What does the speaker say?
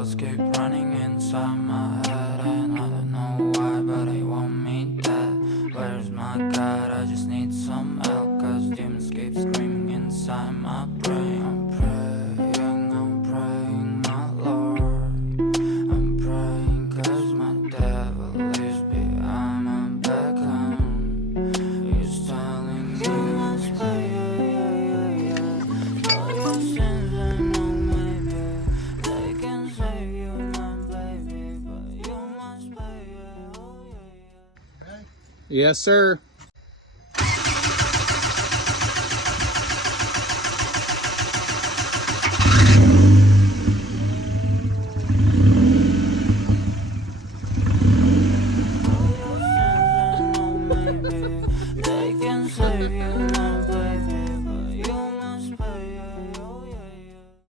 thoughts keep running inside my head, and I don't know why, but they want me dead. Where's my God? I just need some help, cause demons keep screaming inside my brain. I'm praying, my Lord. I'm praying cause my devil is behind my back home. He's telling me you must pay, for your sins and no maybe they can save you, my baby, but you must pay, oh yeah. Yes, sir.